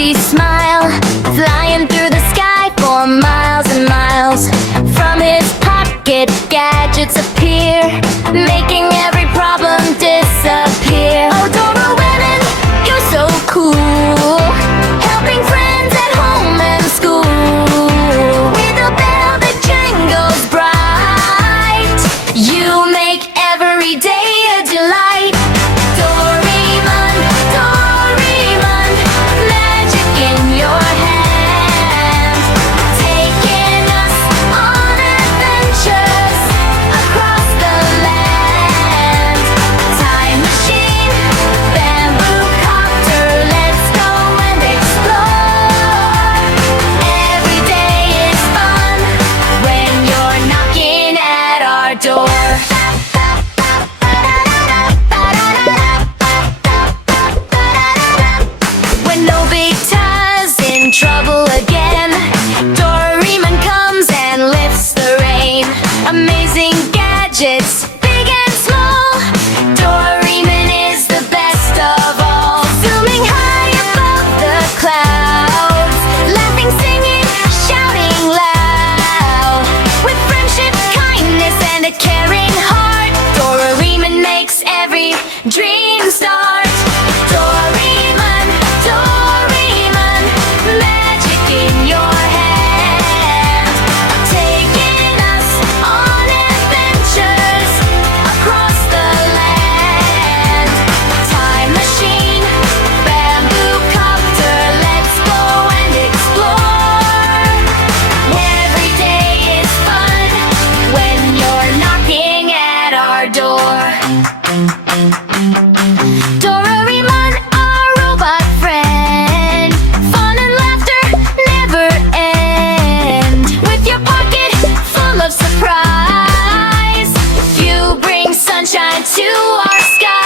happy smile, flying through the sky for miles and miles. From his pocket, gadgets appear, making every problem disappear. Oh, Doraemon, you're so cool, helping friends at home and school. With a bell that jingles bright, you make every day a delight. Doraemon, Doraemon, magic in your hand, taking us on adventures across the land. Time machine, bamboo copter, let's go and explore. Every day is fun when you're knocking at our door. When no big tie's in trouble again, Doraemon comes and lifts the rein. Amazing gadgets, big and small, Doraemon is the best of all. Zooming high above the clouds, laughing, singing, shouting loud. With friendship, kindness, and a caring heart, Doraemon makes every dream start. Doraemon, Doraemon, magic in your hand, taking us on adventures across the land. Time machine, bamboo copter, let's go and explore. Every day is fun when you're knocking at our door. Doraemon, our robot friend, fun and laughter never end. With your pocket full of surprise, you bring sunshine to our sky.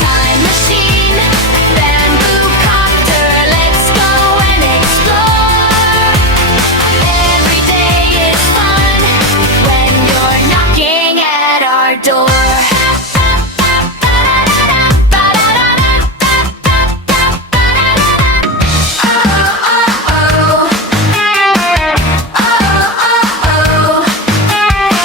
Time machine, bamboo copter, let's go and explore. Every day is fun when you're knocking at our door.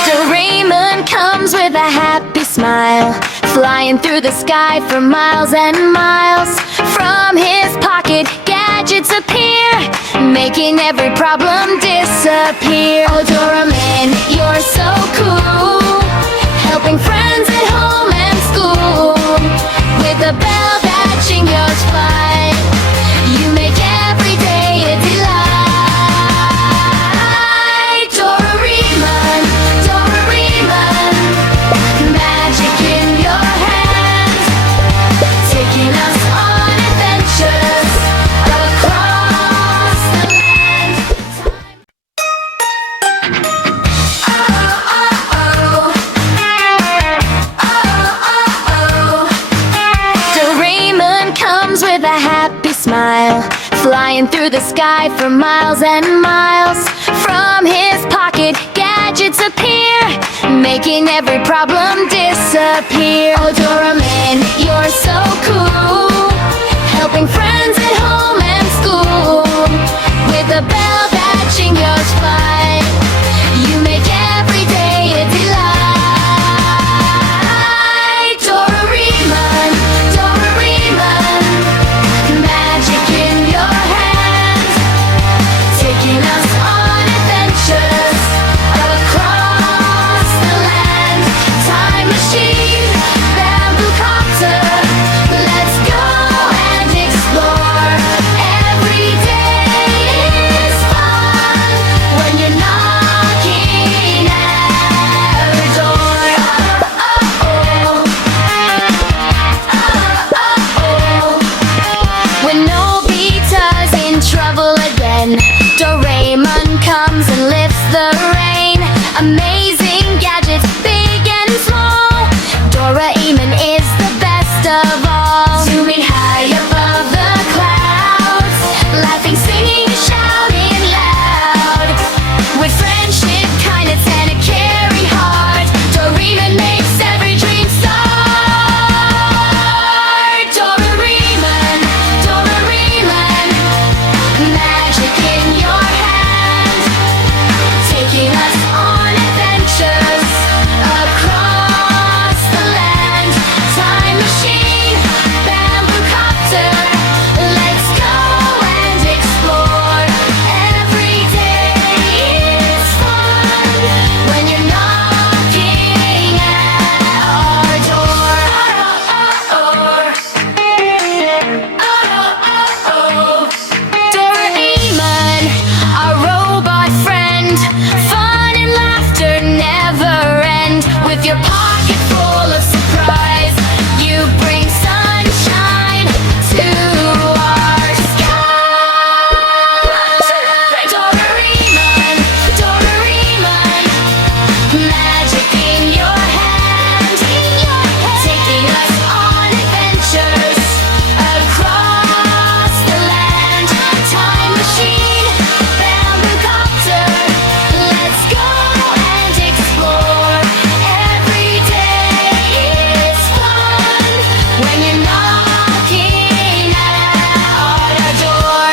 Doraemon comes with a happy smile, flying through the sky for miles and miles. From his pocket, gadgets appear, making every problem disappear. Oh, Doraemon, you're so cool, helping friends at home and school. With a bell that jingles fine, you make every day a delight. Doraemon, Doraemon, magic in your hand, taking us on adventures across the land. Doraemon comes with a happy smile, flying through the sky for miles and miles. From his pocket, gadgets appear, making every problem disappear. Oh, Doraemon, you're so cool, helping friends at home and school. With a bell that jingles fine, you make every day a delight. Doraemon, Doraemon, magic in your hand, taking us on adventures across the land. Time machine, bamboo your pocket full of surprise, you bring sunshine to our skies. Doraemon, Doraemon, magic in your hand, taking us on adventures across the land. Time machine, bamboo copter, let's go and explore. Every day is fun when you're knocking at our door.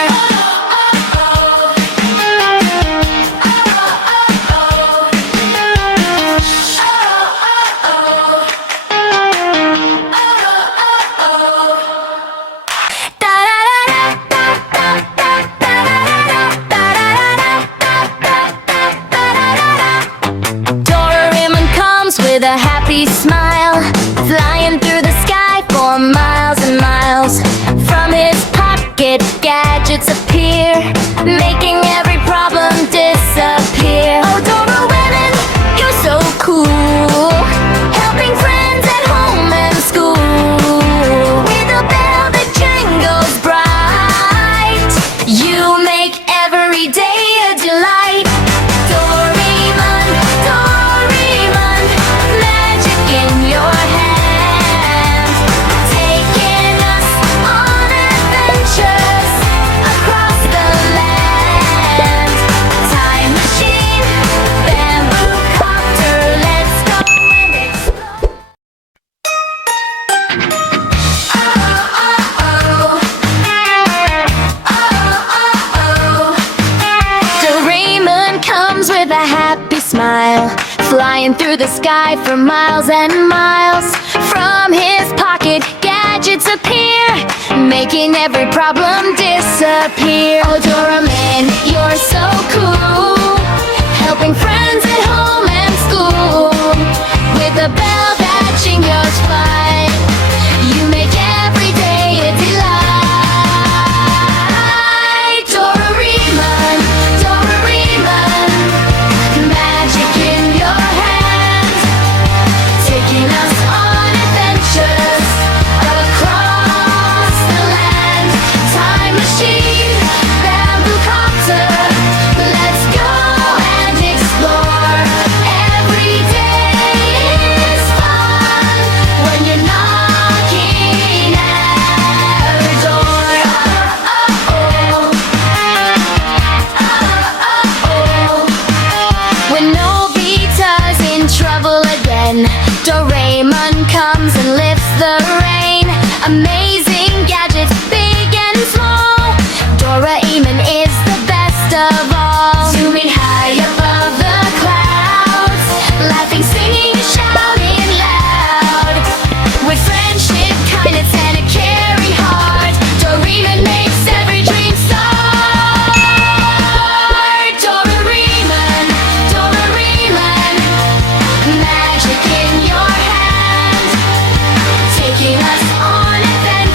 Doraemon comes with a happy smile, flying through the sky for miles and miles. From his pocket, gadgets appear, making every problem disappear. Oh, Doraemon, you're so cool, helping friends at home and school. With a bell that jingles bright, you make every day a delight. Doraemon, Doraemon, magic in your hand, taking us on adventures across the land. Time machine, bamboo copter, let's go and explore. Doraemon comes with a happy smile, flying through the sky for miles and miles. From his pocket, gadgets appear, making every problem disappear. Oh, Doraemon, you're so cool, helping friends at home and school. With a bell that jingles fine, you make every day a delight. Doraemon, Doraemon, magic in your hand, taking us on adventures across the land. Time machine, bamboo copter, let's go and explore. Every day is fun when you're knocking at our door. When Nobita's in trouble again, Doraemon comes and lifts the rain. Amazing gadgets, big and small, Doraemon is the best of all. Zooming high above the clouds, laughing, singing, and shouting loud. With friendship, kindness, and a caring heart, Doraemon makes every dream start. Doraemon, Doraemon, magic in your hand, taking us on adventures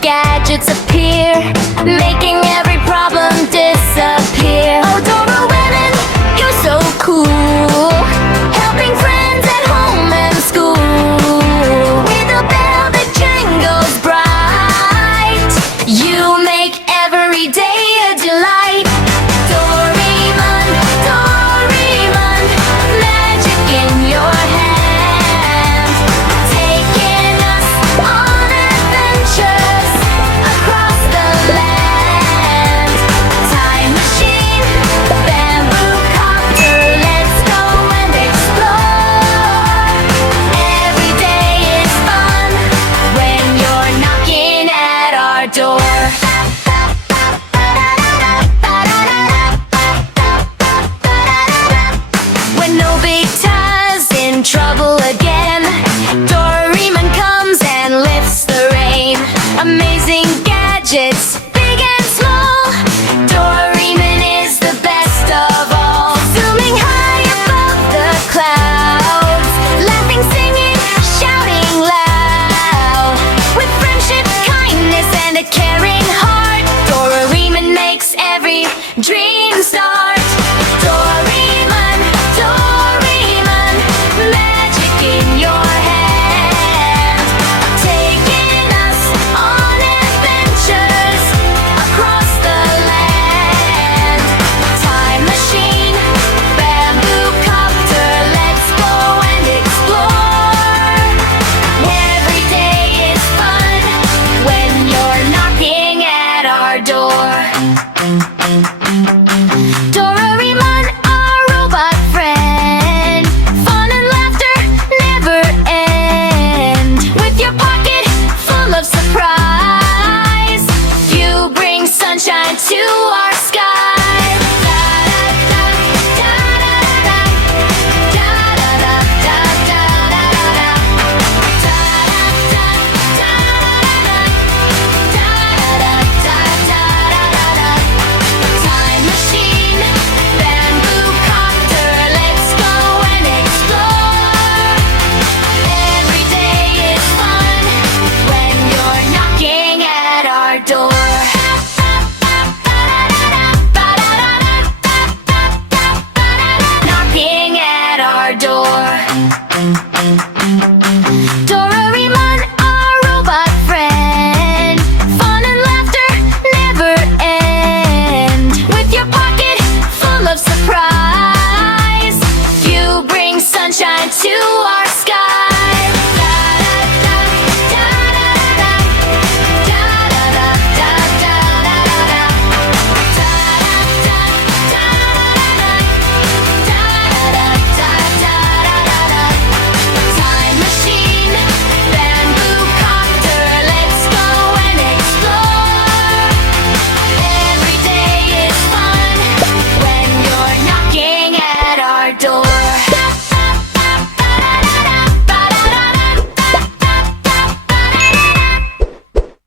gadgets appear, making every problem disappear. Oh, Dora Women, you're so cool, helping friends at home and school. With a bell that jingles bright, you make every day a delight. Doraemon, Doraemon, magic in your hand, taking us on adventures across the land. Time machine, bamboo copter, let's go and explore. Every day is fun when you're knocking at our door. When no big tie's in trouble again, Doraemon comes and lifts the rain. Amazing gadgets, big and small, Doraemon is the best of all. Zooming high above the clouds, laughing, singing, shouting loud. With friendship, kindness, and a caring heart, Doraemon makes every dream start. Doraemon, Doraemon, magic in your hand, taking us on adventures across the land. Time machine, bamboo copter, let's go and explore. Every day is fun when you're knocking at our door. Doraemon, our robot friend, fun and laughter never end. With your pocket full of surprise, you bring sunshine to our sky. Time machine, bamboo copter, let's go and explore. Every day is fun when you're knocking at our door.